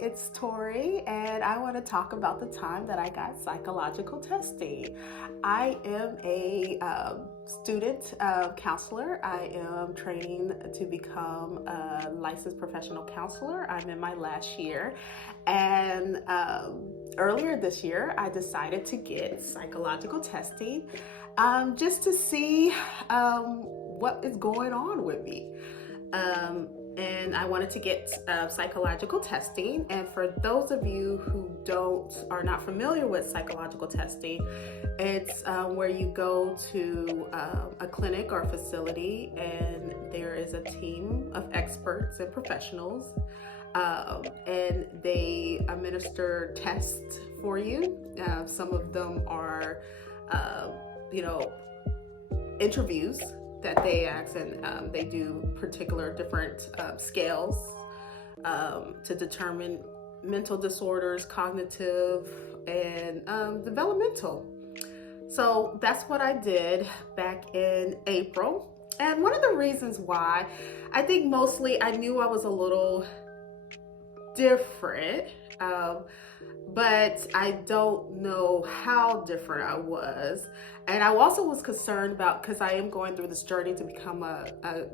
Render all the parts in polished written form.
it's Tori, and I want to talk about the time that I got psychological testing. I am a student counselor. I am training to become a licensed professional counselor. I'm in my last year, and earlier this year, I decided to get psychological testing just to see what is going on with me. And I wanted to get psychological testing. And for those of you who are not familiar with psychological testing, it's where you go to a clinic or a facility, and there is a team of experts and professionals, and they administer tests for you. Some of them are, interviews that they ask, and they do particular different scales to determine mental disorders, cognitive, and developmental. So that's what I did back in April. And one of the reasons why, I think mostly I knew I was a little different, but I don't know how different I was. And I also was concerned about, because I am going through this journey to become a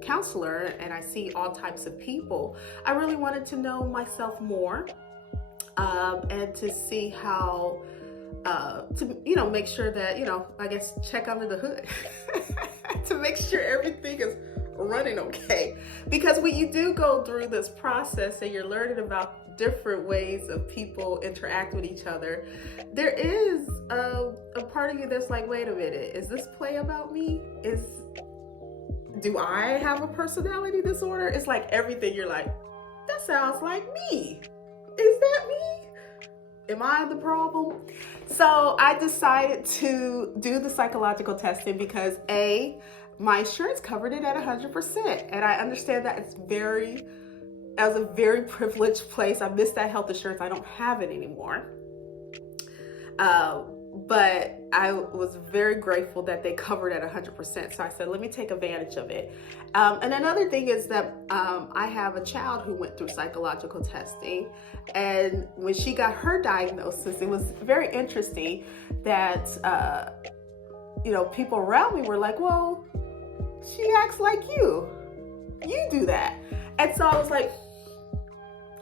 counselor, and I see all types of people. I really wanted to know myself more, and to see how, to make sure that, I guess check under the hood to make sure everything is running okay. Because when you do go through this process and you're learning about different ways of people interact with each other, there is a part of you that's like, wait a minute, is this play about me? Do I have a personality disorder? It's like everything, you're like, that sounds like me. Is that me? Am I the problem? So I decided to do the psychological testing because my insurance covered it at 100%. And I understand that that was a very privileged place. I missed that health insurance. I don't have it anymore. But I was very grateful that they covered at 100%. So I said, let me take advantage of it. And another thing is that I have a child who went through psychological testing. And when she got her diagnosis, it was very interesting that, people around me were like, well, she acts like you do that. And so I was like,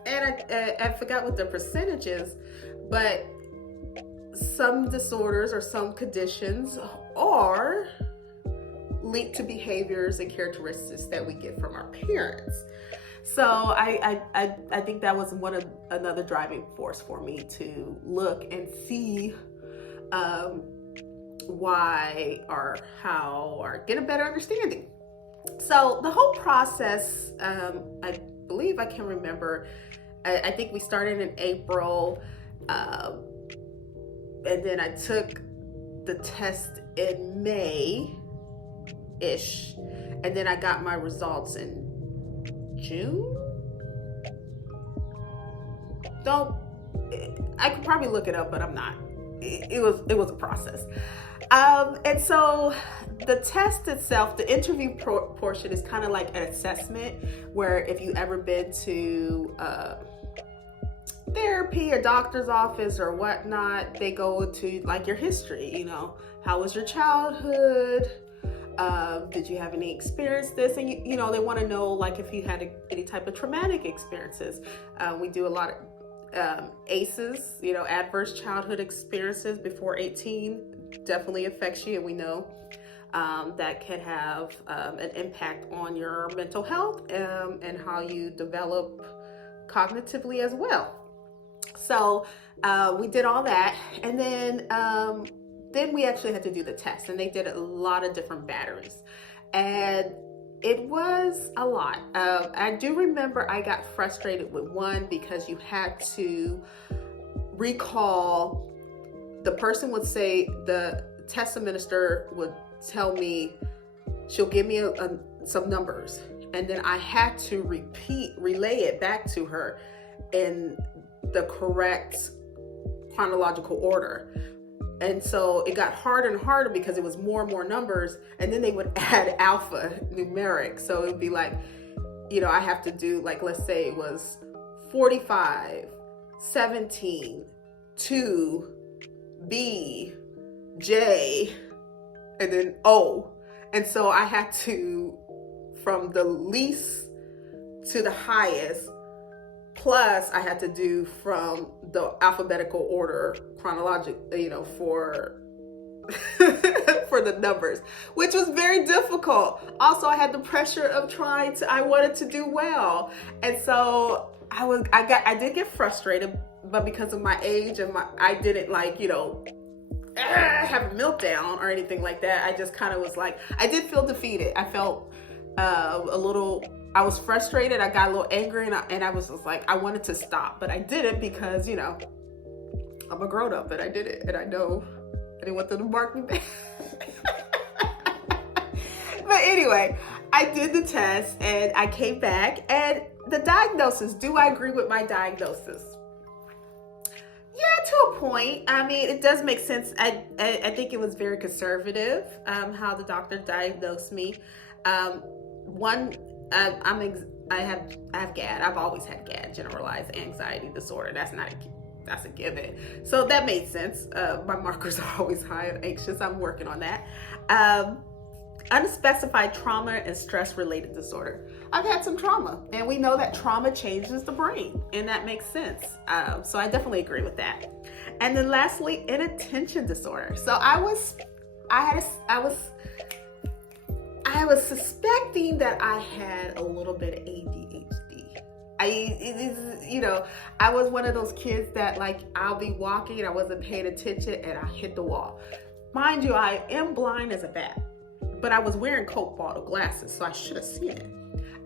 and I forgot what the percentage is, but some disorders or some conditions are linked to behaviors and characteristics that we get from our parents. So I think that was another driving force for me to look and see why or how, or get a better understanding. So the whole process, I believe I can remember, I think we started in April, and then I took the test in May-ish, and then I got my results in June? I could probably look it up, but I'm not. It was a process. And so the test itself, the interview portion is kind of like an assessment where if you ever been to therapy, a doctor's office or whatnot, they go to like your history, how was your childhood? Did you have any experience this? And they want to know like if you had any type of traumatic experiences. We do a lot of ACEs, adverse childhood experiences before 18 definitely affects you, and we know that can have an impact on your mental health and how you develop cognitively as well. So we did all that, and then we actually had to do the test, and they did a lot of different batteries, and it was a lot. I do remember I got frustrated with one because you had to recall. The person would say, the test administrator would tell me, she'll give me some numbers, and then I had to relay it back to her in the correct chronological order. And so it got harder and harder because it was more and more numbers, and then they would add alpha numeric. So it would be like, I have to do, like, let's say it was 45 17 to B, J, and then O. And so I had to, from the least to the highest, plus I had to do from the alphabetical order, chronologic, for for the numbers, which was very difficult. Also, I had the pressure of I wanted to do well. And so I did get frustrated, but because of my age and I didn't have a meltdown or anything like that. I just kind of was like, I did feel defeated. I felt I was frustrated. I got a little angry, and I was just like, I wanted to stop, but I didn't because, I'm a grown up and I did it, and I know I didn't want them to mark me back. But anyway, I did the test and I came back, and the diagnosis, do I agree with my diagnosis? Yeah, to a point. I mean, it does make sense. I think it was very conservative, how the doctor diagnosed me. I have GAD. I've always had GAD, generalized anxiety disorder. That's a given. So that made sense. My markers are always high and anxious. I'm working on that. Unspecified trauma and stress-related disorder. I've had some trauma, and we know that trauma changes the brain, and that makes sense. So I definitely agree with that. And then lastly, inattention disorder. So I was suspecting that I had a little bit of ADHD. I was one of those kids that, like, I'll be walking and I wasn't paying attention and I hit the wall. Mind you, I am blind as a bat, but I was wearing Coke bottle glasses, so I should have seen it.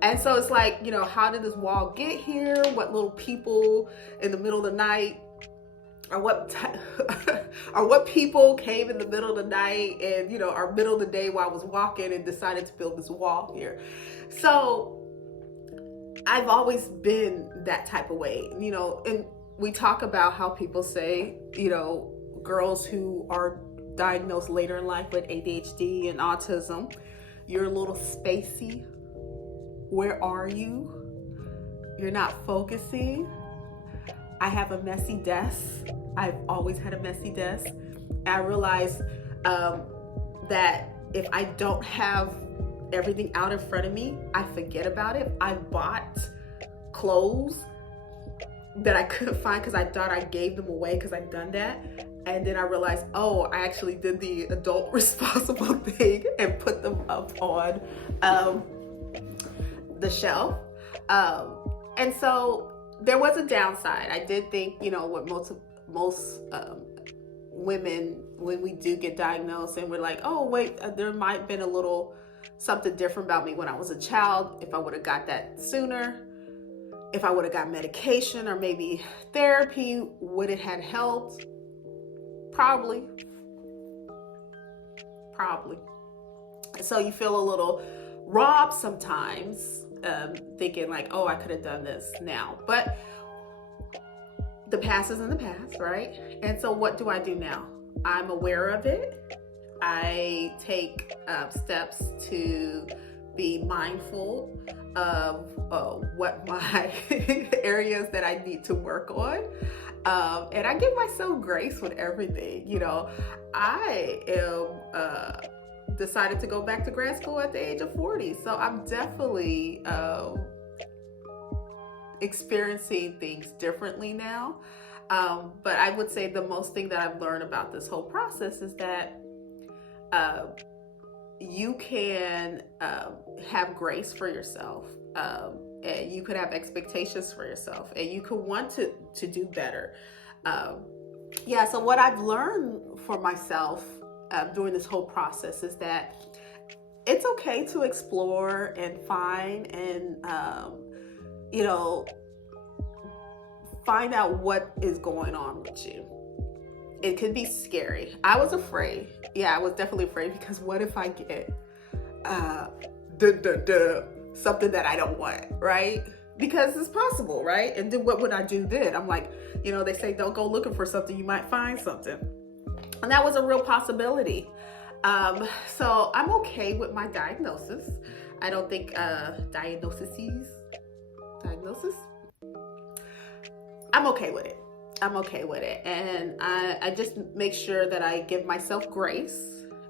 And so it's like, how did this wall get here? What little people in the middle of the night, or what people came in the middle of the night and, or middle of the day while I was walking and decided to build this wall here. So I've always been that type of way, and we talk about how people say, girls who are diagnosed later in life with ADHD and autism, you're a little spacey. Where are you? You're not focusing. I have a messy desk. I've always had a messy desk. I realized that if I don't have everything out in front of me, I forget about it. I bought clothes that I couldn't find because I thought I gave them away because I've done that. And then I realized, I actually did the adult responsible thing and put them up on the shelf. And so there was a downside. I did think, what most women, when we do get diagnosed and we're like, oh, wait, there might have been a little something different about me when I was a child. If I would have got that sooner, if I would have got medication or maybe therapy, would it have helped? Probably. So you feel a little robbed sometimes, thinking like, I could have done this now. But the past is in the past, right? And so what do I do now? I'm aware of it. I take steps to be mindful of what my areas that I need to work on. And I give myself grace with everything. I am decided to go back to grad school at the age of 40. So I'm definitely experiencing things differently now. But I would say the most thing that I've learned about this whole process is that you can have grace for yourself, and you could have expectations for yourself, and you could want to do better. So what I've learned for myself during this whole process is that it's okay to explore and find and find out what is going on with you. It can be scary. I was afraid. Yeah, I was definitely afraid, because what if I get something that I don't want, right? Because it's possible, right? And then what would I do then? I'm like, they say don't go looking for something, you might find something. And that was a real possibility. So I'm okay with my diagnosis. I don't think diagnosis. I'm okay with it. I'm okay with it. And I just make sure that I give myself grace.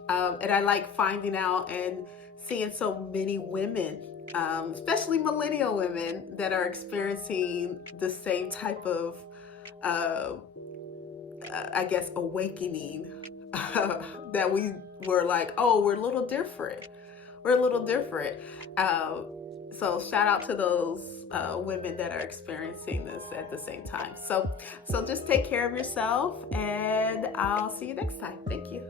And I like finding out and seeing so many women, especially millennial women, that are experiencing the same type of, uh, I guess, awakening that we were like, oh, we're a little different. We're a little different. Uh, so shout out to those women that are experiencing this at the same time. So just take care of yourself, and I'll see you next time. Thank you.